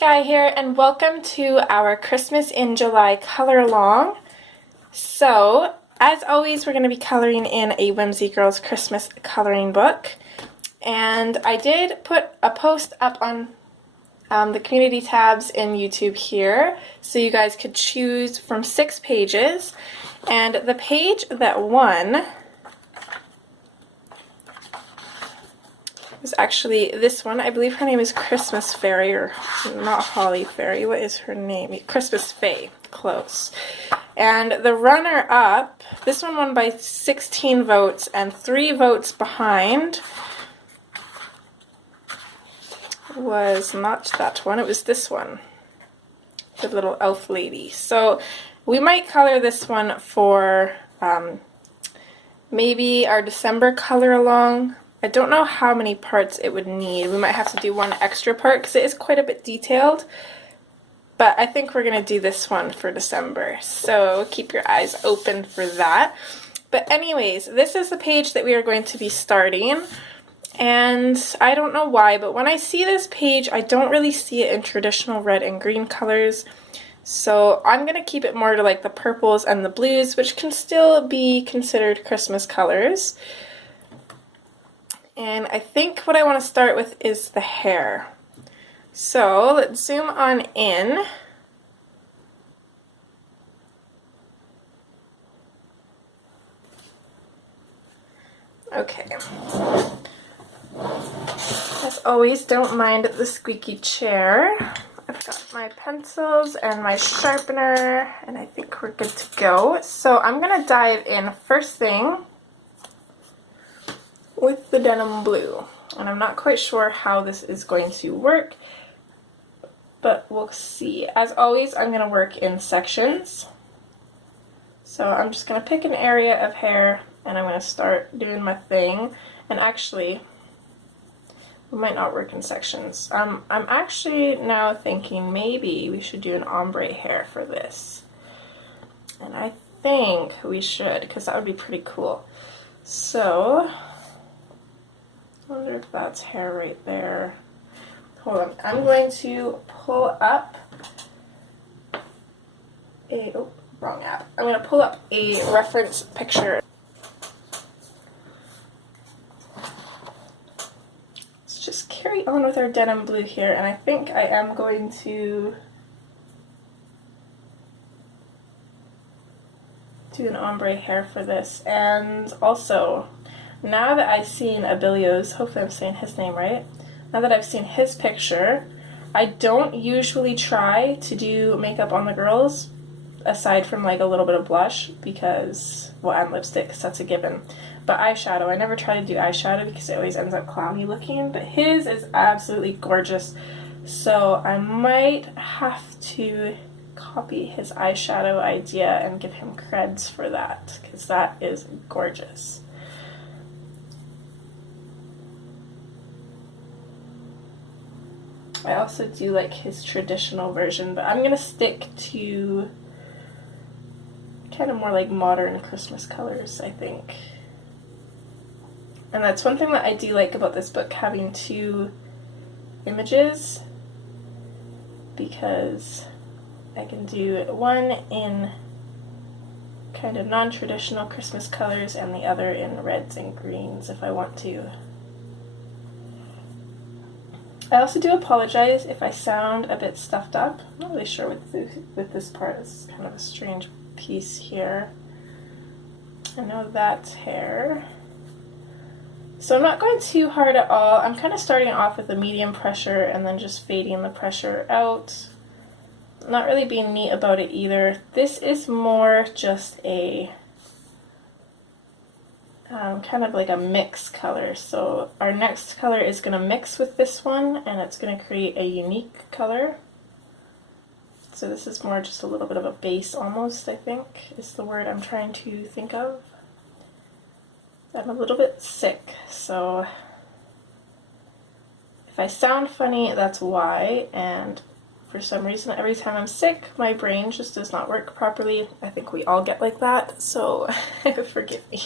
Sky here, and welcome to our Christmas in July color along. So, as always, we're going to be coloring in A Whimsy Girls Christmas coloring book. And I did put a post up on the community tabs in YouTube here, so you guys could choose from 6 pages. And the page that won was actually this one. I believe her name is Christmas Fairy, or not Holly Fairy. What is her name? Christmas Faye. Close. And the runner-up, this one won by 16 votes, and 3 votes behind was not that one. It was this one, the little elf lady. So we might color this one for maybe our December color along. I don't know how many parts it would need. We might have to do one extra part because it is quite a bit detailed. But I think we're going to do this one for December. So keep your eyes open for that. But anyways, this is the page that we are going to be starting. And I don't know why, but when I see this page, I don't really see it in traditional red and green colors. So I'm going to keep it more to like the purples and the blues, which can still be considered Christmas colors. And I think what I want to start with is the hair. So let's zoom on in. Okay. As always, don't mind the squeaky chair. I've got my pencils and my sharpener, and I think we're good to go. So I'm going to dive in first thing with the denim blue, and I'm not quite sure how this is going to work, but we'll see. As always, I'm going to work in sections, so I'm just going to pick an area of hair and I'm going to start doing my thing. And actually, we might not work in sections. I'm actually now thinking maybe we should do an ombre hair for this, and I think we should, because that would be pretty cool. So I wonder if that's hair right there. Hold on. I'm going to pull up a, oh, wrong app. I'm going to pull up a reference picture. Let's just carry on with our denim blue here, and I think I am going to do an ombre hair for this. And also, now that I've seen Abilio's, hopefully I'm saying his name right, now that I've seen his picture, I don't usually try to do makeup on the girls, aside from like a little bit of blush, because, well, and lipstick, because that's a given. But eyeshadow, I never try to do eyeshadow because it always ends up clowny looking, but his is absolutely gorgeous. So I might have to copy his eyeshadow idea and give him creds for that, because that is gorgeous. I also do like his traditional version, but I'm going to stick to kind of more like modern Christmas colors, I think. And that's one thing that I do like about this book, having 2 images, because I can do one in kind of non-traditional Christmas colors and the other in reds and greens if I want to. I also do apologize if I sound a bit stuffed up. I'm not really sure with this part. It's kind of a strange piece here. I know that's hair. So I'm not going too hard at all. I'm kind of starting off with a medium pressure and then just fading the pressure out. Not really being neat about it either. This is more just a kind of like a mix color. So our next color is going to mix with this one, and it's going to create a unique color. So this is more just a little bit of a base almost, I think, is the word I'm trying to think of. I'm a little bit sick, so if I sound funny, that's why. And for some reason, every time I'm sick, my brain just does not work properly. I think we all get like that, so forgive me.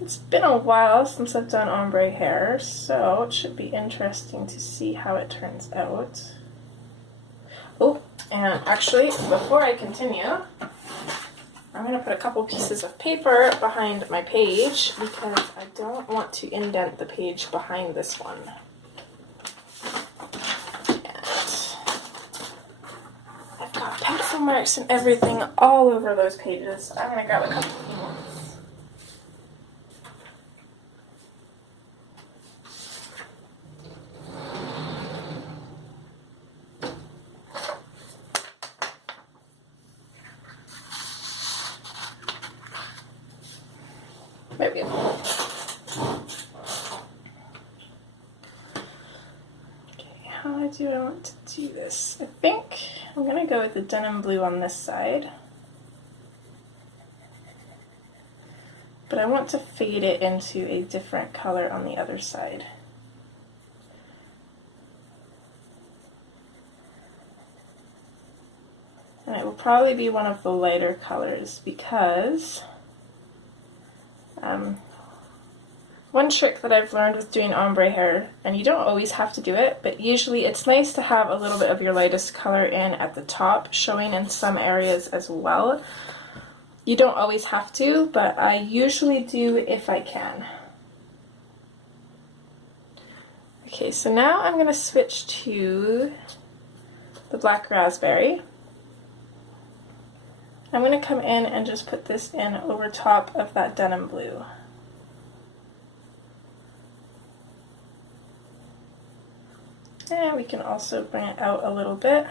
It's been a while since I've done ombre hair, so it should be interesting to see how it turns out. Oh, and actually, before I continue, I'm going to put a couple pieces of paper behind my page because I don't want to indent the page behind this one. And I've got pencil marks and everything all over those pages. I'm going to grab a couple new ones. Maybe. Okay, how do I want to do this? I think I'm going to go with the denim blue on this side. But I want to fade it into a different color on the other side. And it will probably be one of the lighter colors because one trick that I've learned with doing ombre hair, and you don't always have to do it, but usually it's nice to have a little bit of your lightest color in at the top, showing in some areas as well. You don't always have to, but I usually do if I can. Okay, so now I'm going to switch to the black raspberry. I'm going to come in and just put this in over top of that denim blue. And we can also bring it out a little bit.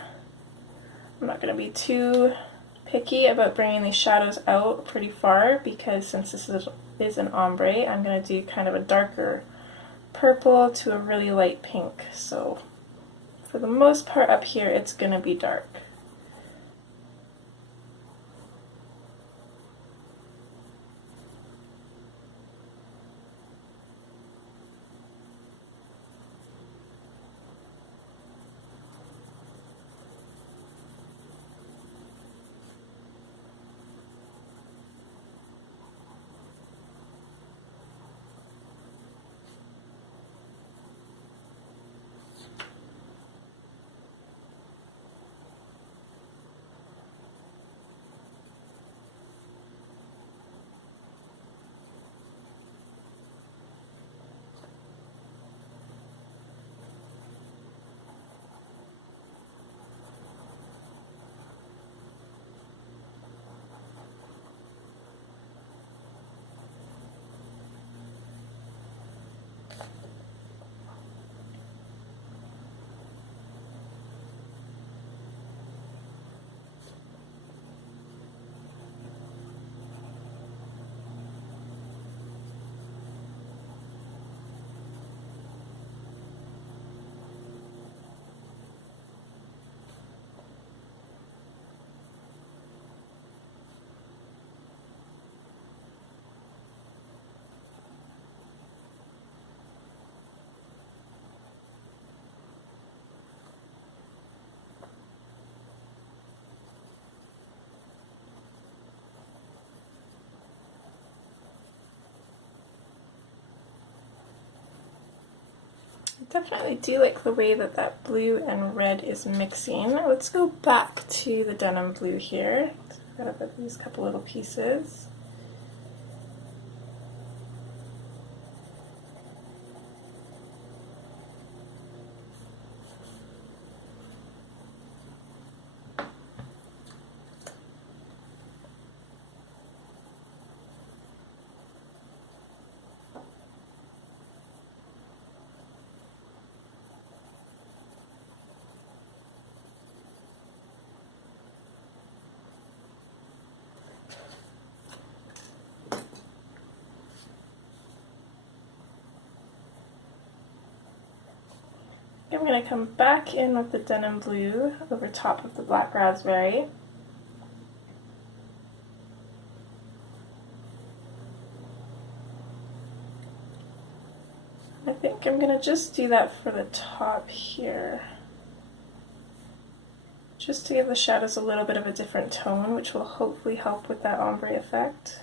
I'm not going to be too picky about bringing these shadows out pretty far because since this is an ombre, I'm going to do kind of a darker purple to a really light pink. So for the most part up here, it's going to be dark. I definitely do like the way that that blue and red is mixing. Let's go back to the denim blue here. So I've got about these couple little pieces. I'm going to come back in with the denim blue over top of the black raspberry. I think I'm going to just do that for the top here, just to give the shadows a little bit of a different tone, which will hopefully help with that ombre effect.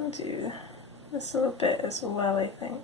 I'll do this a little bit as well, I think.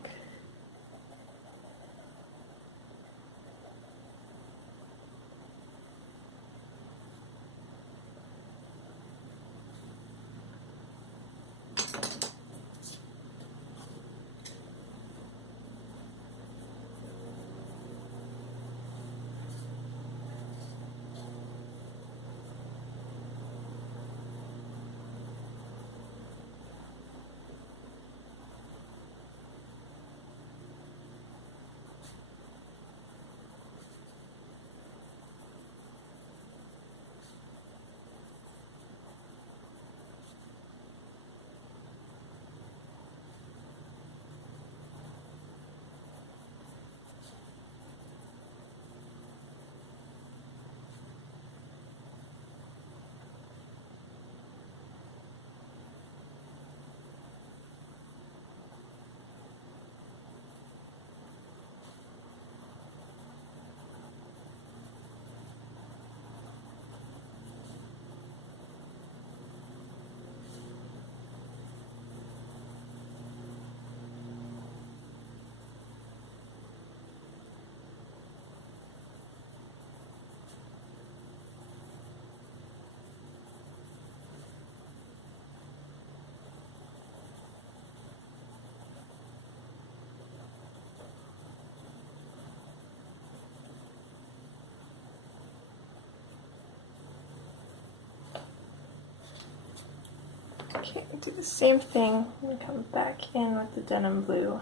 Okay, I'll do the same thing and come back in with the denim blue.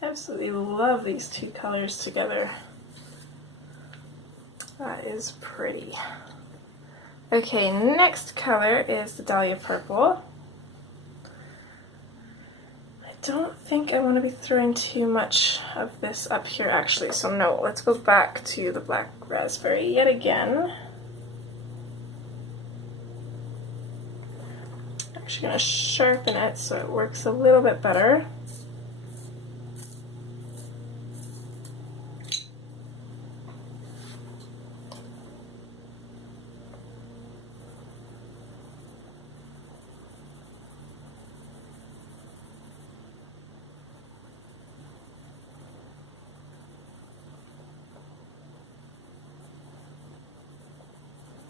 Absolutely love these two colors together. That is pretty. Okay, next color is the Dahlia Purple. I don't think I want to be throwing too much of this up here actually, so no, let's go back to the Black Raspberry yet again. I'm actually going to sharpen it so it works a little bit better.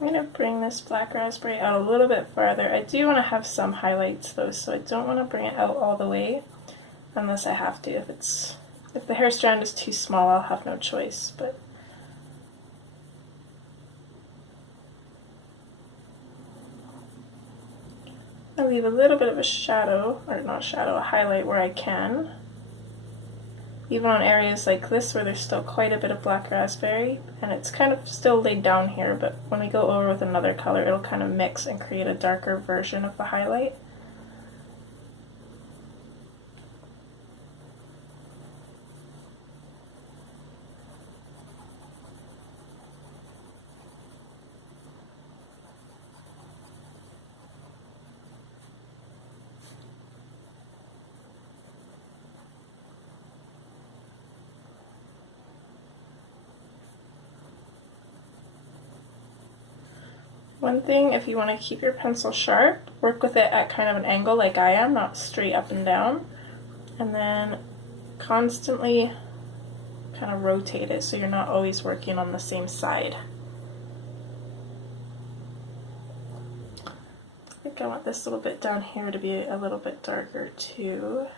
I'm going to bring this Black Raspberry out a little bit farther. I do want to have some highlights though, so I don't want to bring it out all the way unless I have to. If the hair strand is too small, I'll have no choice. But I'll leave a little bit of a shadow, or not shadow, a highlight where I can. Even on areas like this where there's still quite a bit of Black Raspberry, and it's kind of still laid down here, but when we go over with another color, it'll kind of mix and create a darker version of the highlight. One thing, if you want to keep your pencil sharp, work with it at kind of an angle like I am, not straight up and down, and then constantly kind of rotate it so you're not always working on the same side. I think I want this little bit down here to be a little bit darker too.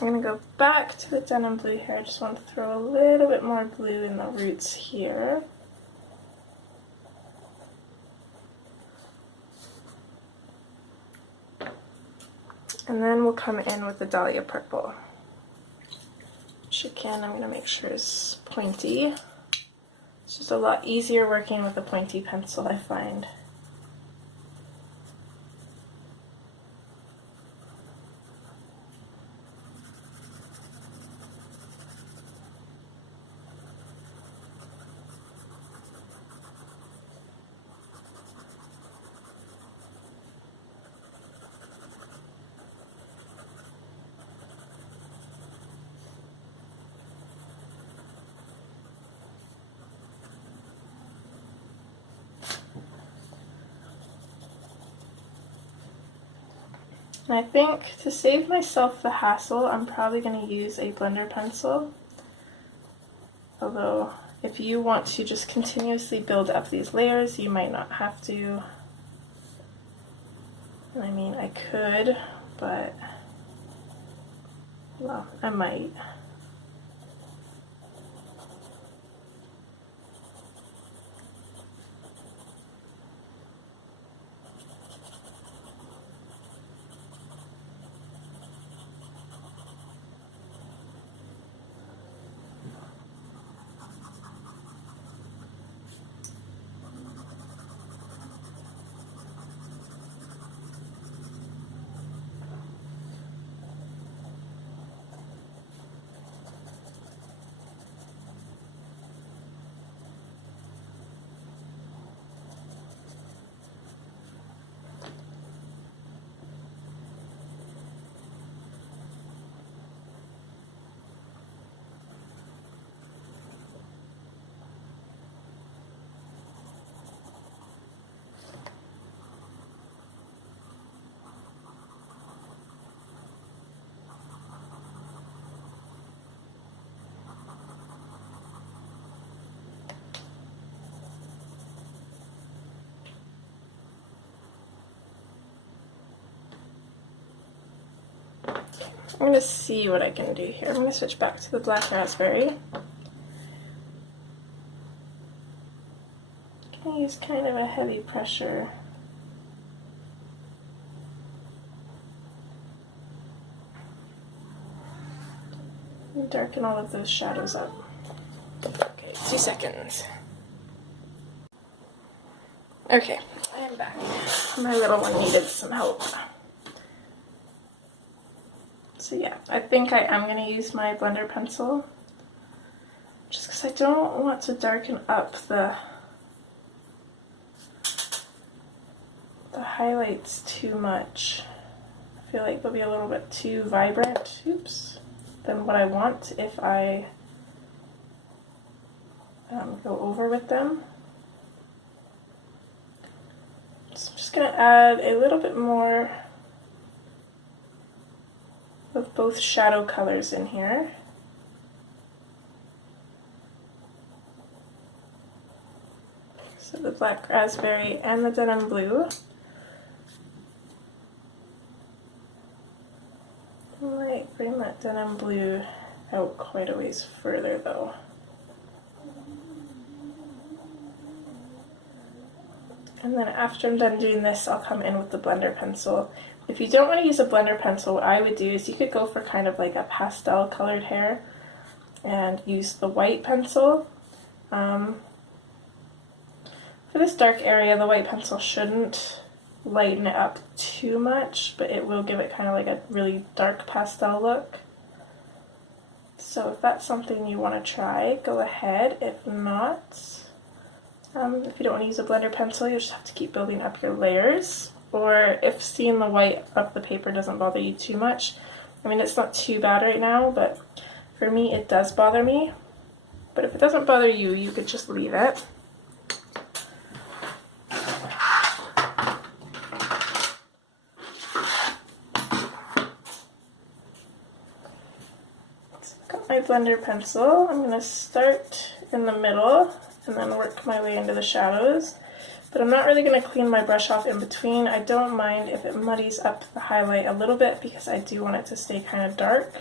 going to go back to the denim blue here. I just want to throw a little bit more blue in the roots here. And then we'll come in with the Dahlia purple, which again I'm going to make sure is pointy. It's just a lot easier working with a pointy pencil, I find. And I think to save myself the hassle, I'm probably going to use a blender pencil. Although, if you want to just continuously build up these layers, you might not have to. I mean, I could, but, well, I might. I'm going to see what I can do here. I'm going to switch back to the black raspberry. I'm going to use kind of a heavy pressure. And darken all of those shadows up. Okay, 2 seconds. Okay, I am back. My little one needed some help. So yeah, I think I am going to use my blender pencil, just because I don't want to darken up the highlights too much. I feel like they'll be a little bit too vibrant, than what I want if I go over with them. So I'm just going to add a little bit more of both shadow colors in here. So the black raspberry and the denim blue. I might bring that denim blue out quite a ways further though. And then after I'm done doing this, I'll come in with the blender pencil. If you don't want to use a blender pencil, what I would do is you could go for kind of like a pastel colored hair and use the white pencil. For this dark area, the white pencil shouldn't lighten it up too much, but it will give it kind of like a really dark pastel look. So if that's something you want to try, go ahead. If not, if you don't want to use a blender pencil, you'll just have to keep building up your layers. Or if seeing the white of the paper doesn't bother you too much, I mean, it's not too bad right now, but for me it does bother me. But if it doesn't bother you, you could just leave it. So I've got my blender pencil. I'm going to start in the middle and then work my way into the shadows. But I'm not really going to clean my brush off in between. I don't mind if it muddies up the highlight a little bit because I do want it to stay kind of dark.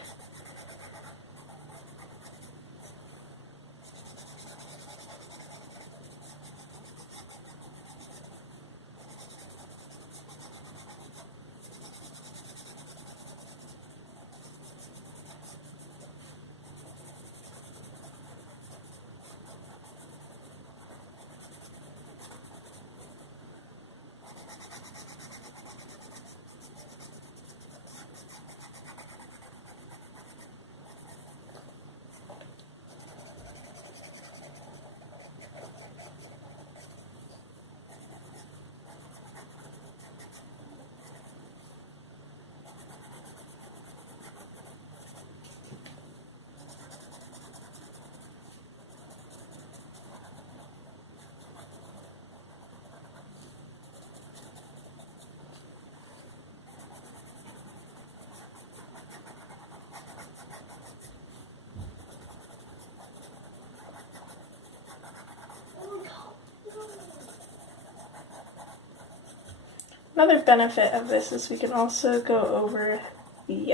Another benefit of this is we can also go over the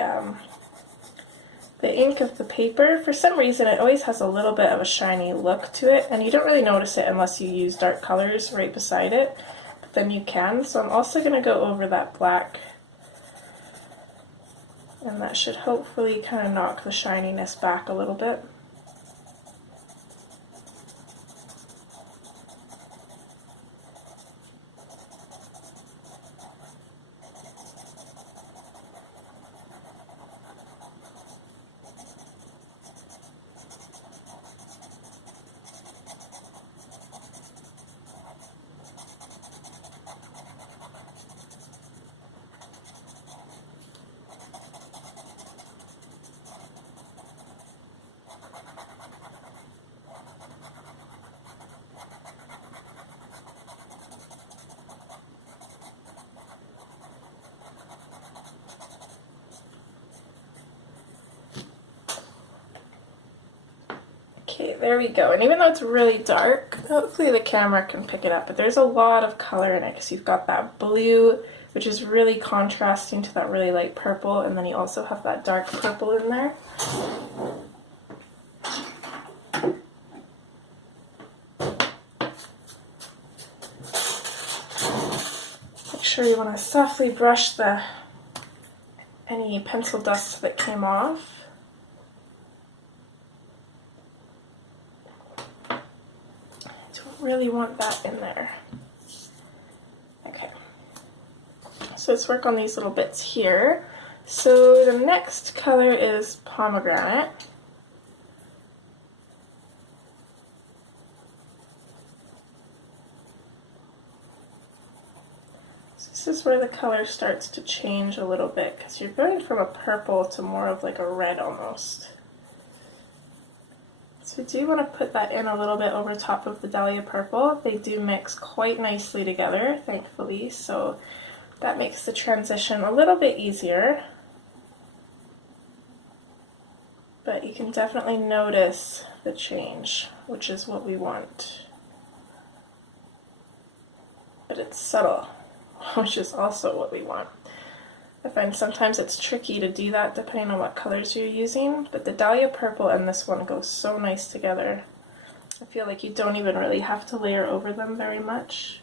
ink of the paper. For some reason it always has a little bit of a shiny look to it, and you don't really notice it unless you use dark colors right beside it, but then you can. So I'm also going to go over that black, and that should hopefully kind of knock the shininess back a little bit. Okay, there we go. And even though it's really dark, hopefully the camera can pick it up, but there's a lot of color in it because you've got that blue, which is really contrasting to that really light purple, and then you also have that dark purple in there. Make sure you want to softly brush any pencil dust that came off. Really want that in there. Okay, so let's work on these little bits here. So the next color is pomegranate. So this is where the color starts to change a little bit because you're going from a purple to more of like a red almost. So I do want to put that in a little bit over top of the Dahlia Purple. They do mix quite nicely together, thankfully, so that makes the transition a little bit easier. But you can definitely notice the change, which is what we want. But it's subtle, which is also what we want. I find sometimes it's tricky to do that depending on what colors you're using, but the Dahlia Purple and this one go so nice together. I feel like you don't even really have to layer over them very much.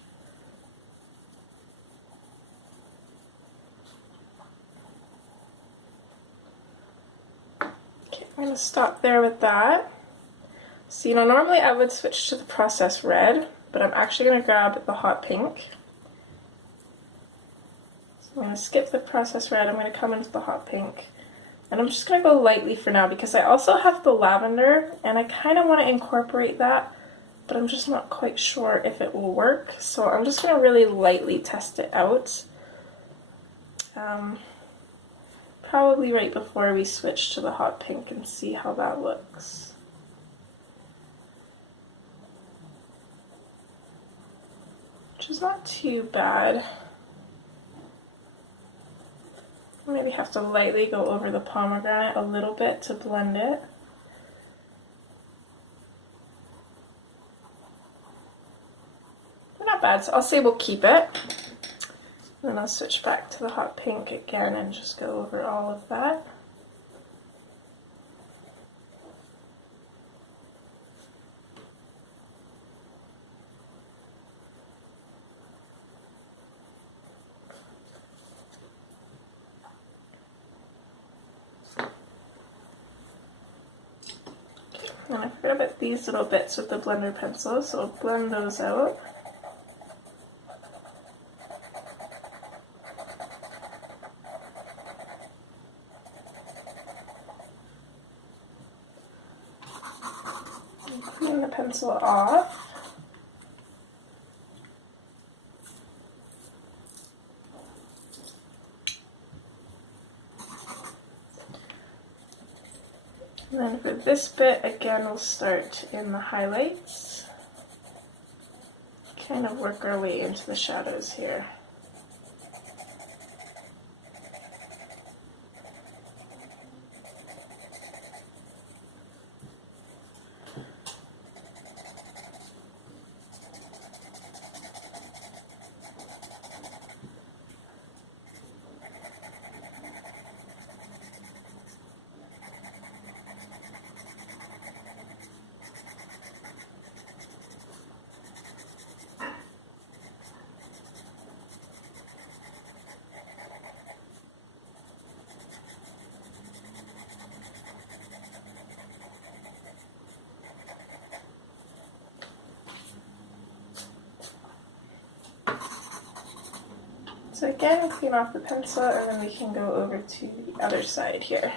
Okay, I'm going to stop there with that. So, normally I would switch to the process red, but I'm actually going to grab the hot pink. I'm going to skip the process red, I'm going to come into the hot pink, and I'm just going to go lightly for now because I also have the lavender and I kind of want to incorporate that, but I'm just not quite sure if it will work, so I'm just going to really lightly test it out. Probably right before we switch to the hot pink and see how that looks. Which is not too bad. Maybe have to lightly go over the pomegranate a little bit to blend it. They're not bad, so I'll say we'll keep it. Then I'll switch back to the hot pink again and just go over all of that. And I forgot about these little bits with the blender pencil, so I'll blend those out. And clean the pencil off. And then for this bit, again, we'll start in the highlights. Kind of work our way into the shadows here. So again, clean off the pencil and then we can go over to the other side here.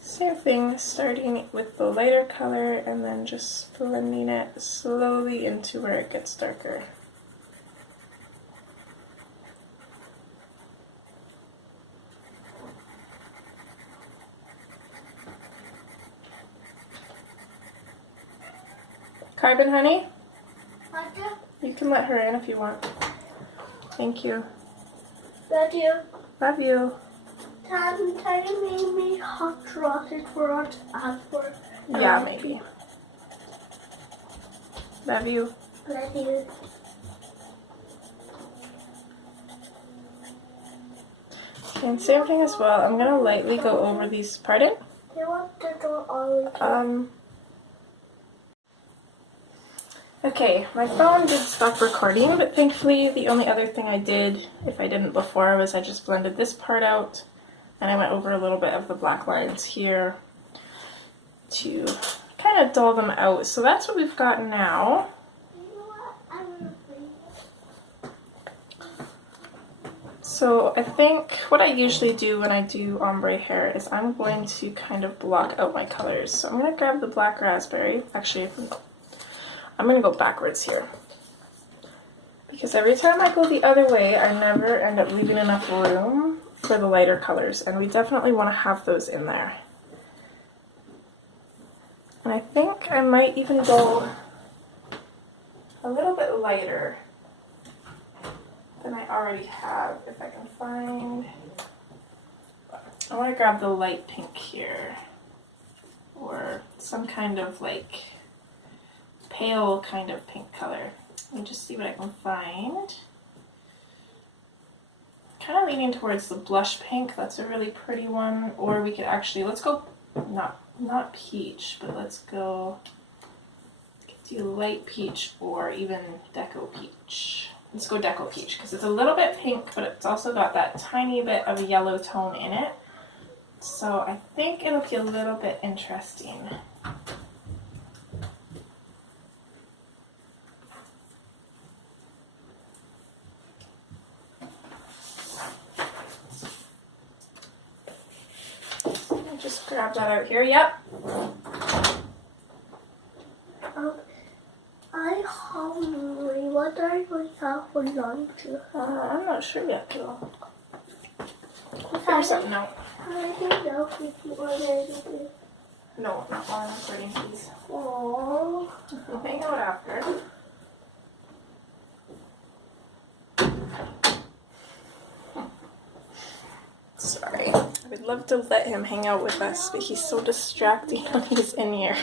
Same thing, starting with the lighter color and then just blending it slowly into where it gets darker. Carbon, honey? You can let her in if you want. Thank you. Love you. Love you. Daddy made me hot chocolate for us after. Yeah, maybe. Love you. Love you. Okay, and same thing as well. I'm gonna lightly go over these. Pardon? You want to do all Okay, my phone did stop recording, but thankfully the only other thing I did, if I didn't before, was I just blended this part out and I went over a little bit of the black lines here to kind of dull them out. So that's what we've got now. So I think what I usually do when I do ombre hair is I'm going to kind of block out my colors. So I'm going to grab the black raspberry. Actually, I'm going to go backwards here. Because every time I go the other way, I never end up leaving enough room for the lighter colors. And we definitely want to have those in there. And I think I might even go a little bit lighter than I already have, if I can find. I want to grab the light pink here. Or some kind of like pale kind of pink color. Let me just see what I can find. Kind of leaning towards the blush pink. That's a really pretty one. Or we could actually, let's go, not peach, but let's go do light peach or even deco peach. Let's go deco peach because it's a little bit pink, but it's also got that tiny bit of a yellow tone in it. So I think it'll be a little bit interesting. Just grab that out here. Yep. I'm hungry. What are we have for lunch? I'm not sure yet, though. We'll figure something out. I didn't know if you ordered it. No, not while I'm recording, please. Aww. We'll hang out after. Sorry. I would love to let him hang out with us, but he's so distracting when he's in here.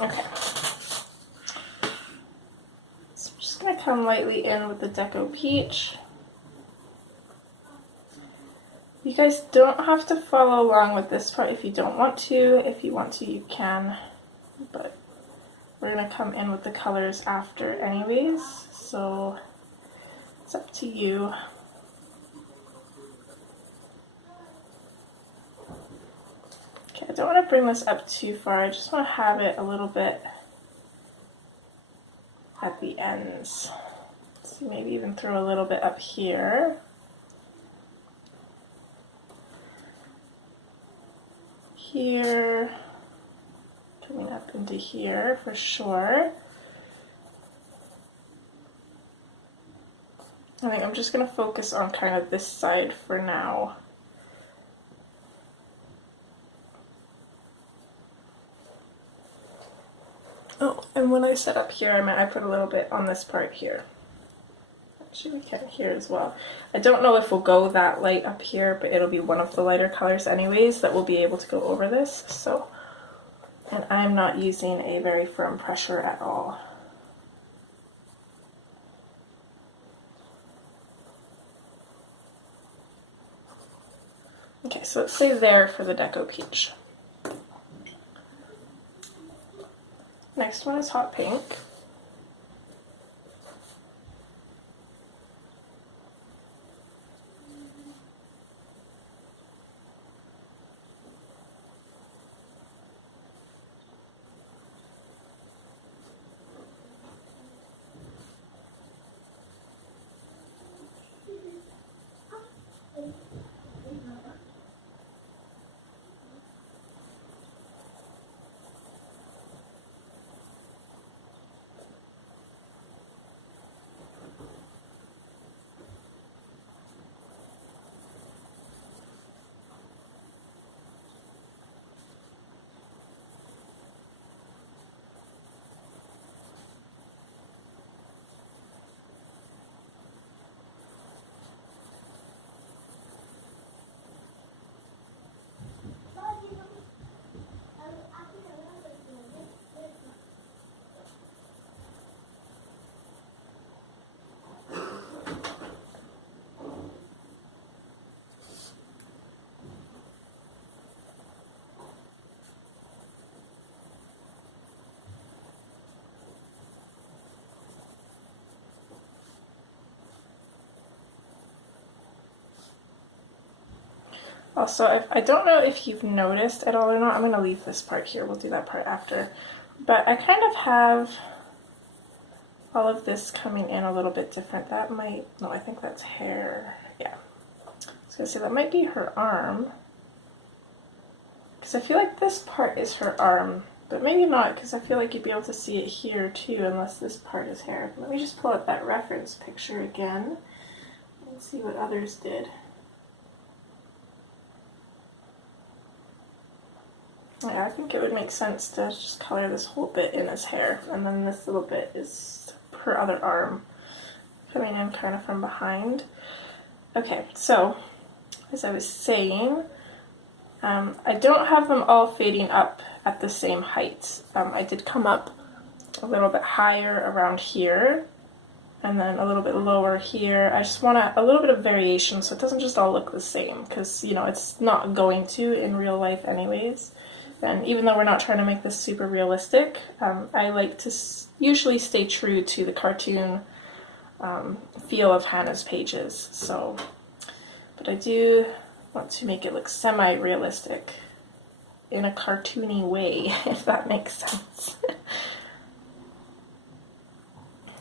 Okay. So I'm just going to come lightly in with the Deco Peach. You guys don't have to follow along with this part if you don't want to. If you want to, you can. But we're going to come in with the colors after anyways, so it's up to you. Okay, I don't want to bring this up too far. I just want to have it a little bit at the ends. So maybe even throw a little bit up here. Here. Coming up into here for sure. I think I'm just going to focus on kind of this side for now. Oh, and when I set up here, I meant I put a little bit on this part here. Actually, we can here as well. I don't know if we'll go that light up here, but it'll be one of the lighter colors anyways that we'll be able to go over this. So. And I'm not using a very firm pressure at all. Okay, so let's say there for the Deco Peach. Next one is Hot Pink. Also, I don't know if you've noticed at all or not. I'm going to leave this part here. We'll do that part after. But I kind of have all of this coming in a little bit different. That might, no, I think that's hair. Yeah. I was going to say that might be her arm. Because I feel like this part is her arm. But maybe not, because I feel like you'd be able to see it here too, unless this part is hair. Let me just pull up that reference picture again and see what others did. Yeah, I think it would make sense to just color this whole bit in as hair, and then this little bit is her other arm coming in kind of from behind. Okay, so as I was saying, I don't have them all fading up at the same height. I did come up a little bit higher around here, and then a little bit lower here. I just want a little bit of variation so it doesn't just all look the same, because, you know, it's not going to in real life anyways. And even though we're not trying to make this super realistic, I like to usually stay true to the cartoon feel of Hannah's pages. So, but I do want to make it look semi-realistic in a cartoony way, if that makes sense.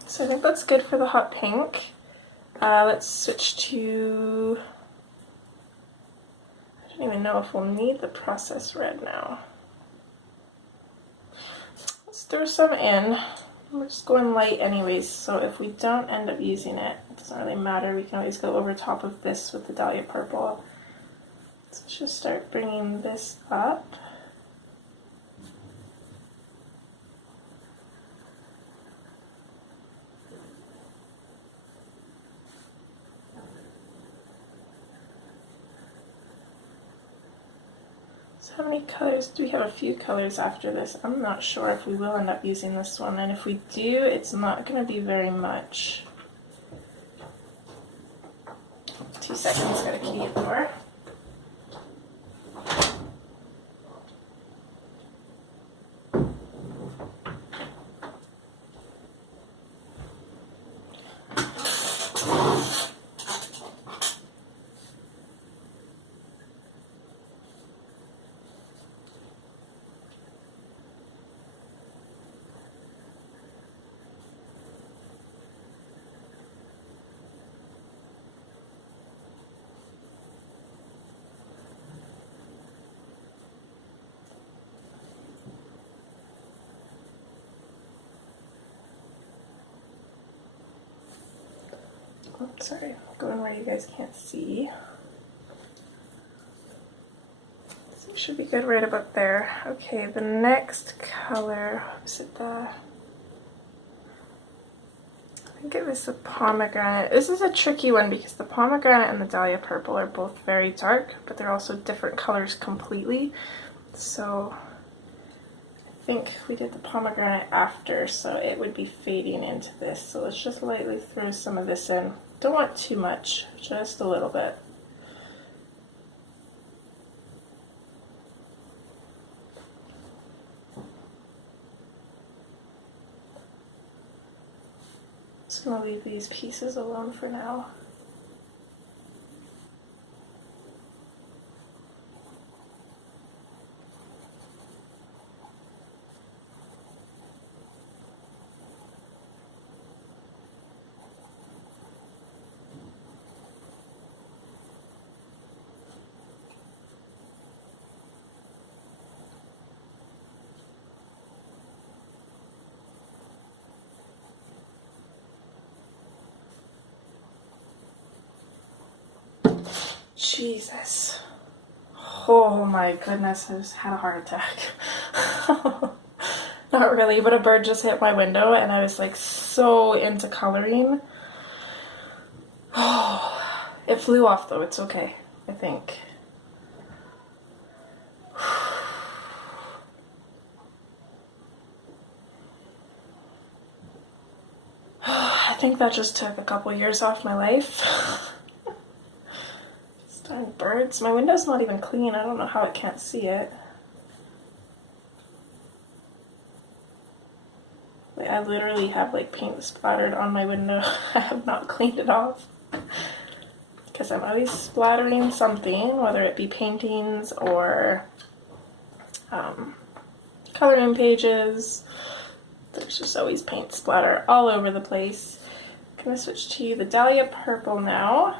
So I think that's good for the hot pink. Let's switch to, I don't even know if we'll need the processed red now. Let's throw some in. We're just going light anyways, so if we don't end up using it, it doesn't really matter. We can always go over top of this with the Dahlia Purple. So let's just start bringing this up. So how many colors? Do we have a few colors after this? I'm not sure if we will end up using this one, and if we do, it's not going to be very much. 2 seconds, gotta key at the door. Sorry, going where you guys can't see. So it should be good right about there. Okay, the next color, was it I think it was the pomegranate. This is a tricky one because the pomegranate and the Dahlia Purple are both very dark, but they're also different colors completely. So I think we did the pomegranate after, so it would be fading into this. So let's just lightly throw some of this in. Don't want too much, just a little bit. Just gonna leave these pieces alone for now. Jesus. Oh my goodness, I just had a heart attack. Not really, but a bird just hit my window and I was like so into coloring. Oh, it flew off though, it's okay, I think. I think that just took a couple years off my life. Darn birds. My window's not even clean. I don't know how it can't see it. Like, I literally have like paint splattered on my window. I have not cleaned it off. because I'm always splattering something, whether it be paintings or coloring pages. There's just always paint splatter all over the place. I'm going to switch to the Dahlia Purple now.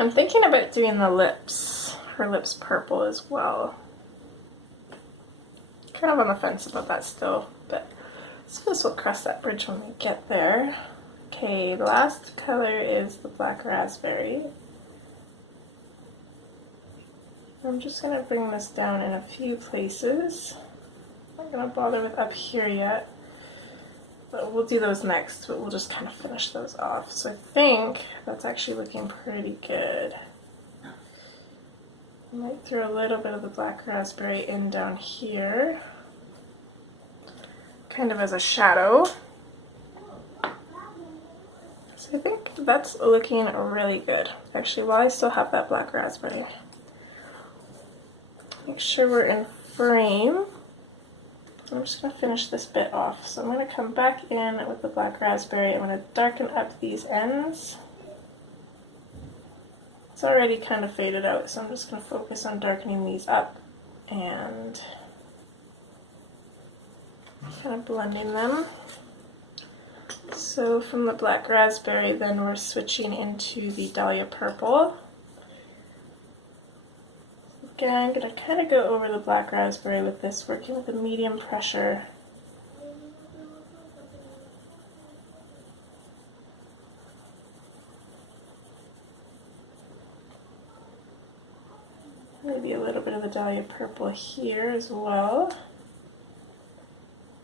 I'm thinking about doing the lips, her lips purple as well. Kind of on the fence about that still, but I suppose we'll cross that bridge when we get there. Okay, the last color is the Black Raspberry. I'm just going to bring this down in a few places. I'm not going to bother with up here yet, but we'll do those next, but we'll just kind of finish those off. So I think that's actually looking pretty good. I might throw a little bit of the Black Raspberry in down here, kind of as a shadow. So I think that's looking really good. Actually, while I still have that Black Raspberry, make sure we're in frame. I'm just going to finish this bit off. So I'm going to come back in with the Black Raspberry. I'm going to darken up these ends. It's already kind of faded out, so I'm just going to focus on darkening these up and kind of blending them. So from the Black Raspberry, then we're switching into the Dahlia Purple. Again, I'm going to kind of go over the Black Raspberry with this, working with a medium pressure. Maybe a little bit of the Dahlia Purple here as well.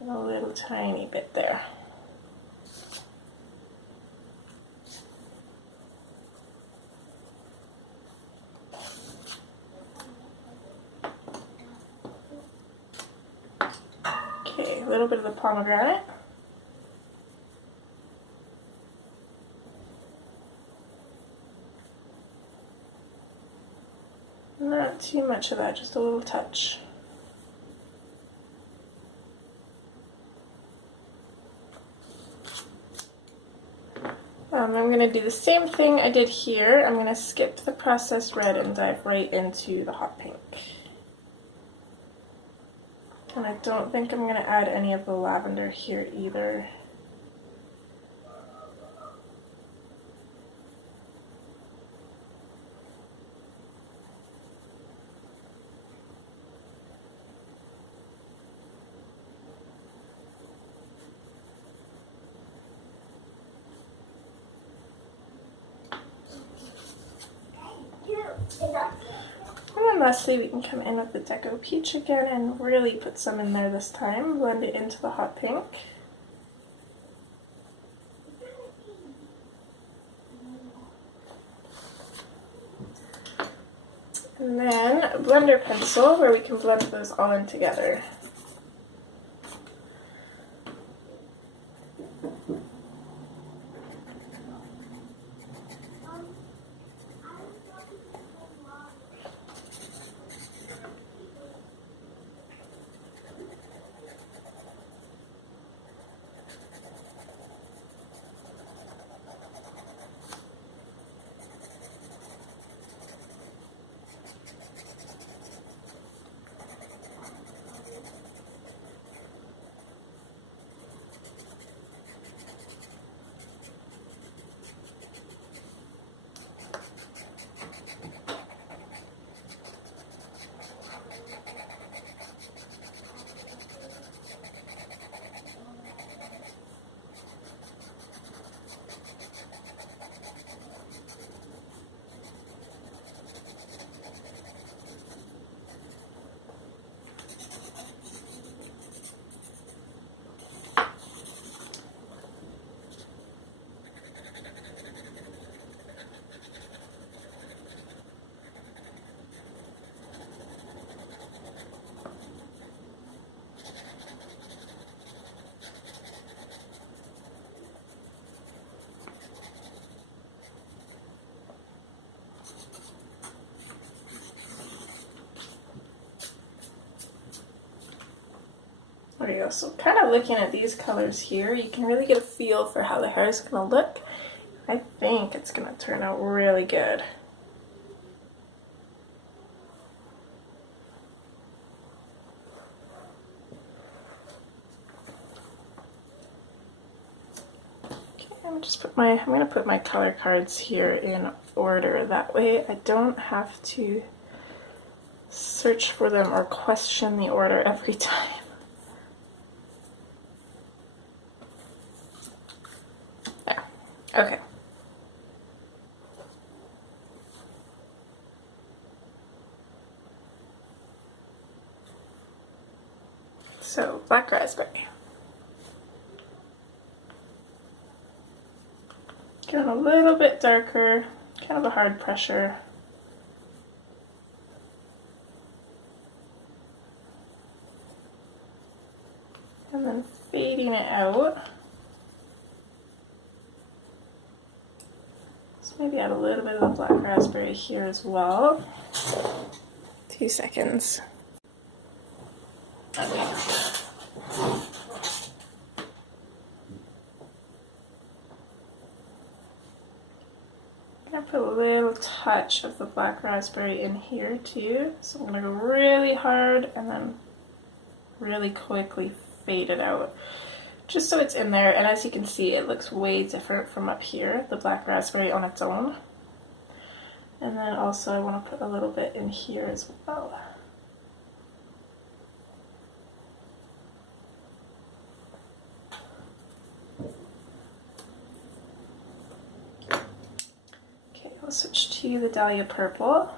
And a little tiny bit there. Okay, a little bit of the pomegranate. Not too much of that, just a little touch. I'm going to do the same thing I did here. I'm going to skip the processed red and dive right into the hot pink. And I don't think I'm going to add any of the lavender here either. And then lastly, we can come in with the Deco Peach again and really put some in there this time. Blend it into the hot pink. And then a blender pencil where we can blend those all in together. There you go. So kind of looking at these colors here, you can really get a feel for how the hair is going to look. I think it's going to turn out really good. I'm gonna put my color cards here in order. That way I don't have to search for them or question the order every time. There. Okay. So, black raspberry. Going a little bit darker, kind of a hard pressure. And then fading it out. So maybe add a little bit of the black raspberry here as well. 2 seconds. Okay. I'm going to put a little touch of the black raspberry in here too. So I'm going to go really hard and then really quickly fade it out. Just so it's in there, and as you can see it looks way different from up here, the black raspberry on its own. And then also I want to put a little bit in here as well. We'll switch to the Dahlia Purple.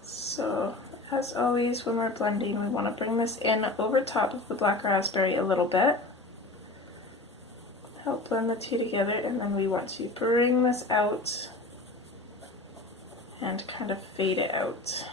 So, as always, when we're blending, we want to bring this in over top of the black raspberry a little bit. Help blend the two together, and then we want to bring this out and kind of fade it out.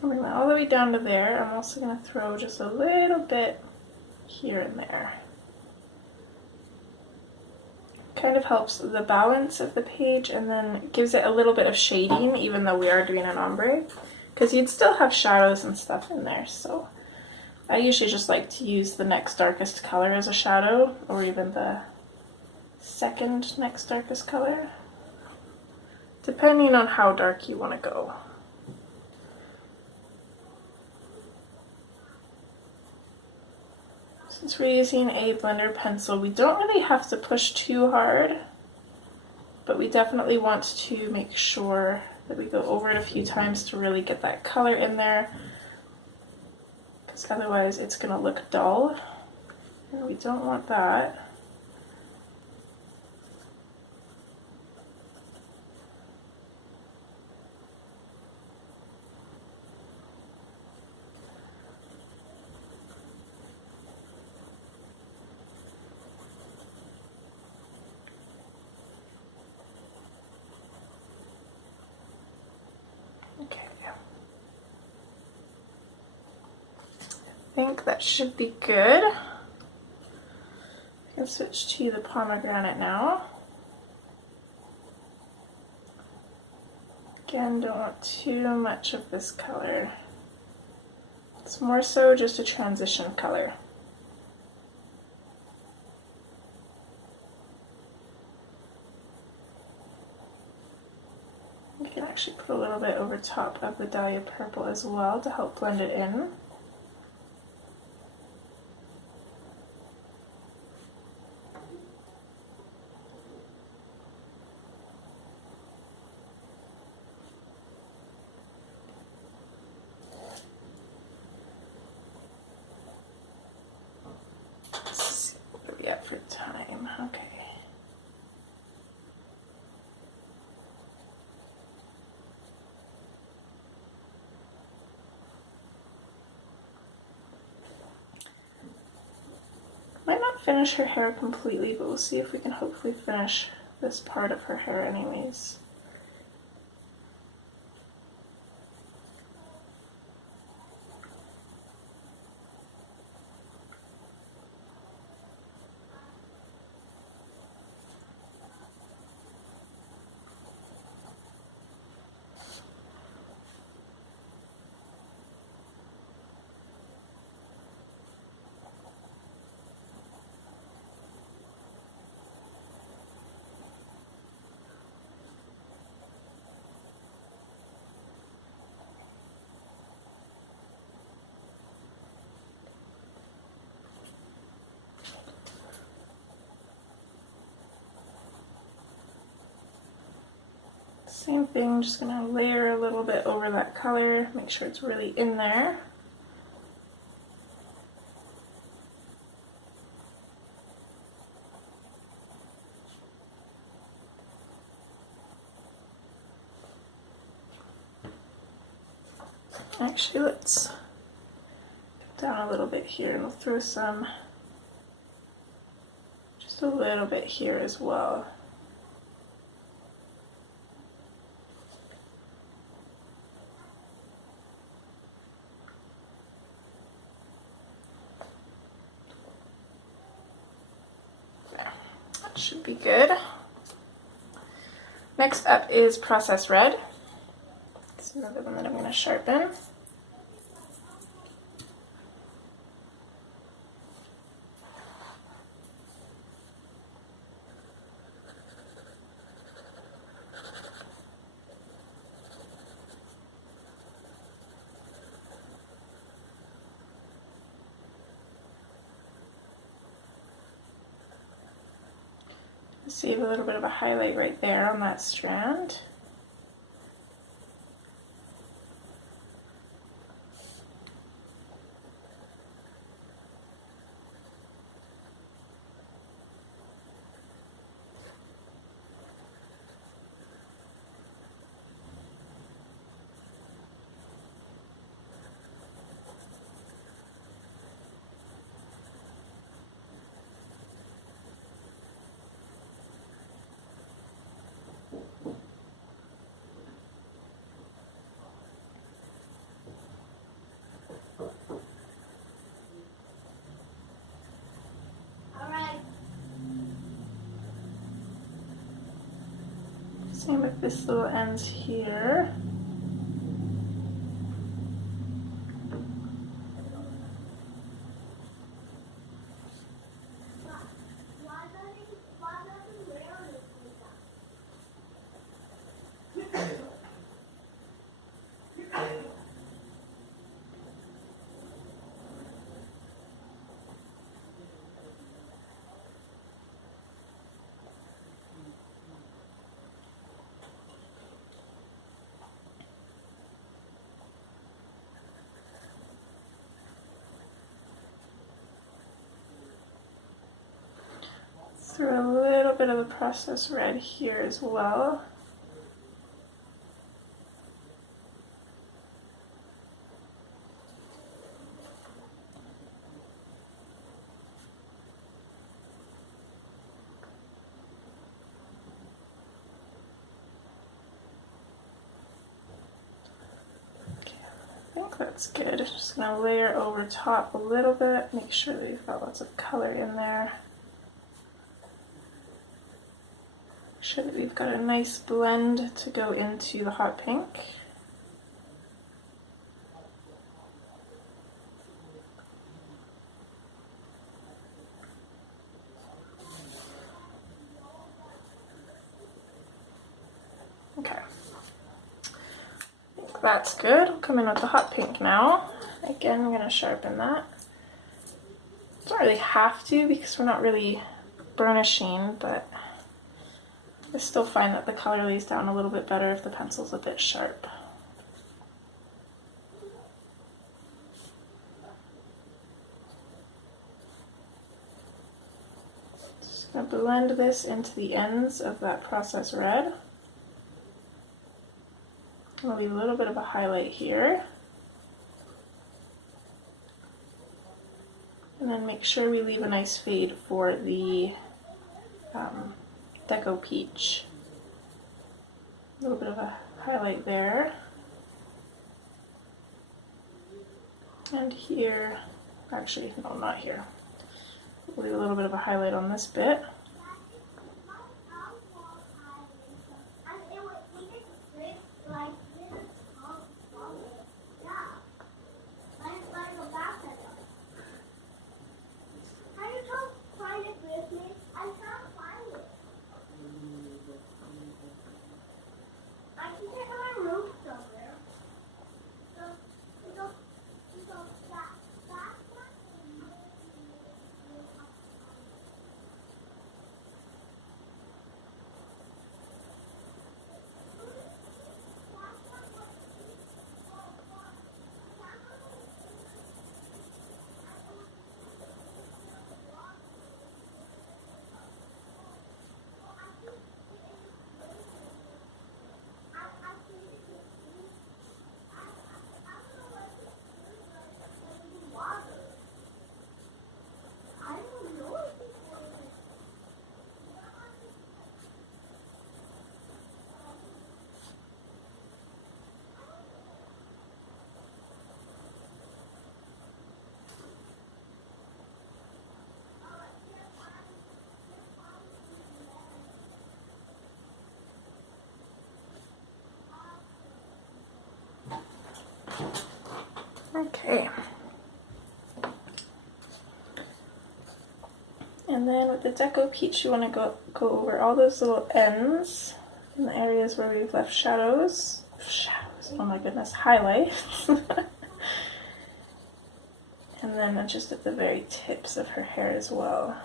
Bring that all the way down to there. I'm also going to throw just a little bit here and there. Kind of helps the balance of the page and then gives it a little bit of shading even though we are doing an ombre, because you'd still have shadows and stuff in there. So I usually just like to use the next darkest color as a shadow, or even the second next darkest color, depending on how dark you want to go. Since we're using a blender pencil, we don't really have to push too hard, but we definitely want to make sure that we go over it a few times to really get that color in there, because otherwise it's going to look dull, and we don't want that. I think that should be good. I can switch to the pomegranate now. Again, don't want too much of this color. It's more so just a transition color. You can actually put a little bit over top of the Dahlia Purple as well to help blend it in. For time, okay. Might not finish her hair completely, but we'll see if we can hopefully finish this part of her hair anyways. Same thing, just gonna layer a little bit over that color, make sure it's really in there. Actually, let's put down a little bit here and we'll throw some, just a little bit here as well. Should be good. Next up is Process Red. It's another one that I'm going to sharpen. Save a little bit of a highlight right there on that strand. Same with this little end here. Through a little bit of the Process Red here as well. Okay, I think that's good. Just gonna layer over top a little bit, make sure that we've got lots of color in there. We've got a nice blend to go into the hot pink. Okay, I think that's good. I'll come in with the hot pink now. Again, I'm going to sharpen that. Don't really have to because we're not really burnishing, but I still find that the color lays down a little bit better if the pencil's a bit sharp. Just going to blend this into the ends of that process red. I'll leave a little bit of a highlight here. And then make sure we leave a nice fade for the Deco Peach. A little bit of a highlight there. And here, actually, no, not here. Leave a little bit of a highlight on this bit. Okay. And then with the Deco Peach, you want to go over all those little ends in the areas where we've left shadows. Oh my goodness, highlights. And then just at the very tips of her hair as well.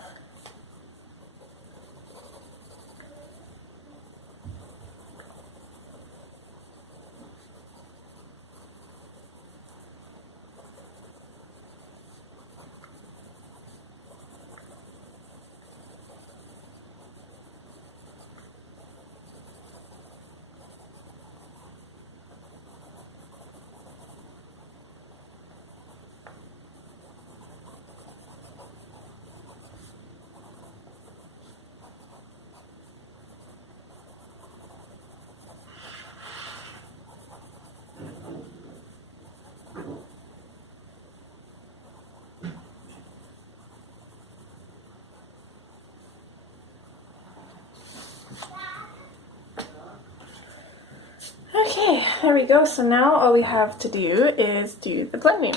Okay, there we go. So now all we have to do is do the blending.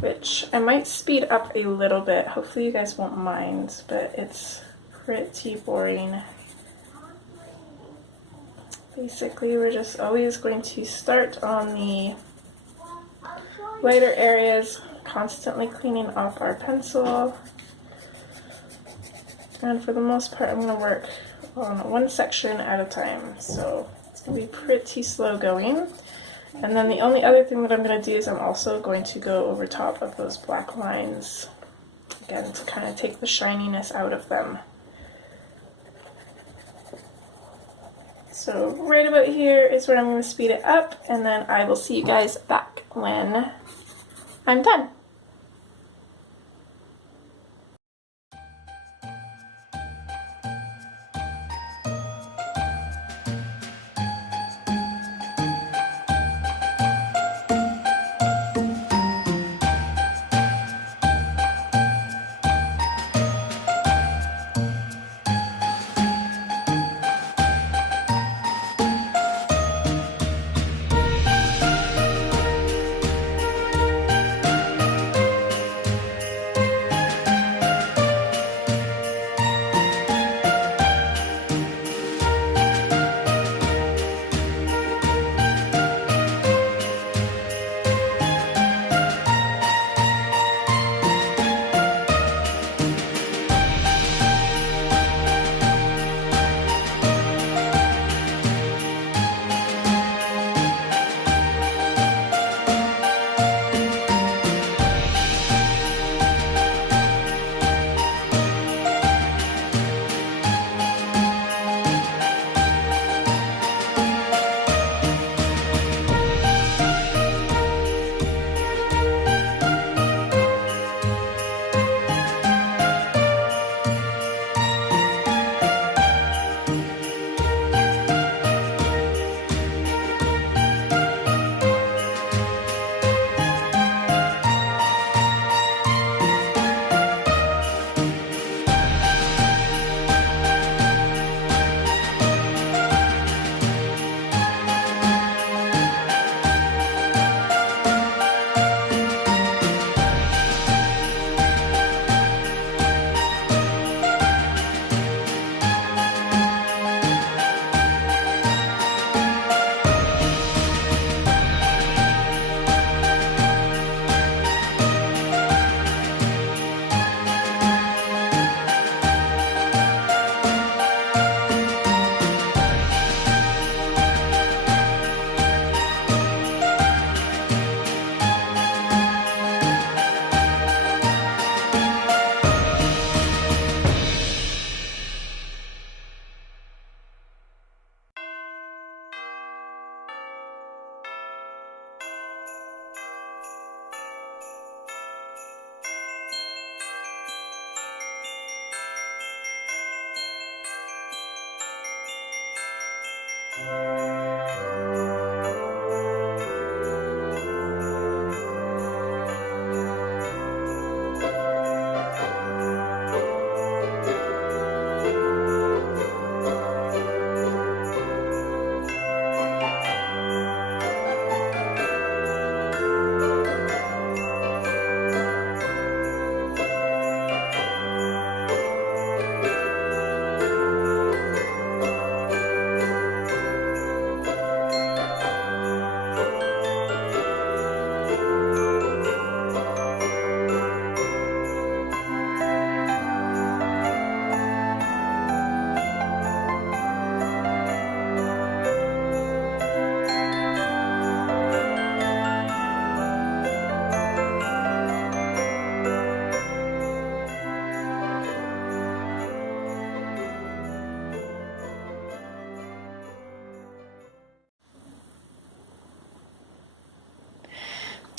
Which I might speed up a little bit. Hopefully you guys won't mind, but it's pretty boring. Basically, we're just always going to start on the lighter areas, constantly cleaning off our pencil. And for the most part, I'm going to work on one section at a time. So it's going to be pretty slow going. And then the only other thing that I'm going to do is I'm also going to go over top of those black lines, again, to kind of take the shininess out of them. So right about here is where I'm going to speed it up, and then I will see you guys back when I'm done.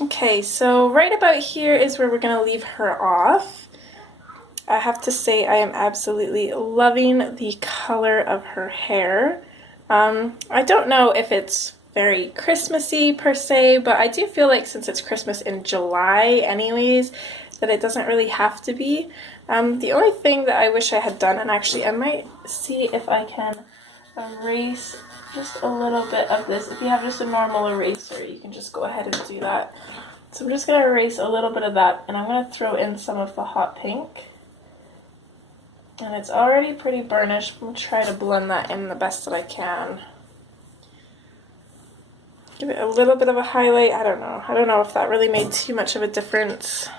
Okay, so right about here is where we're going to leave her off. I have to say I am absolutely loving the color of her hair. I don't know if it's very Christmassy per se, but I do feel like since it's Christmas in July anyways, that it doesn't really have to be. The only thing that I wish I had done, and actually I might see if I can erase just a little bit of this. If you have just a normal eraser, you can just go ahead and do that. So I'm just going to erase a little bit of that, and I'm going to throw in some of the hot pink. And it's already pretty burnished. I'm going to try to blend that in the best that I can. Give it a little bit of a highlight. I don't know if that really made too much of a difference.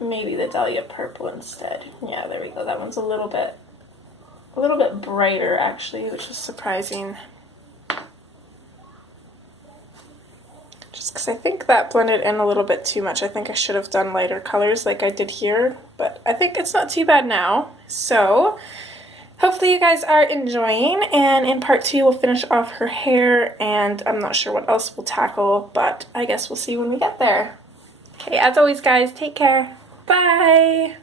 Maybe the Dahlia purple instead. Yeah, there we go. That one's a little bit brighter actually, which is surprising. Just because I think that blended in a little bit too much. I think I should have done lighter colors like I did here, but I think it's not too bad now. So hopefully you guys are enjoying, and in part 2 we'll finish off her hair, and I'm not sure what else we'll tackle, but I guess we'll see when we get there. Okay, as always guys, take care. Bye!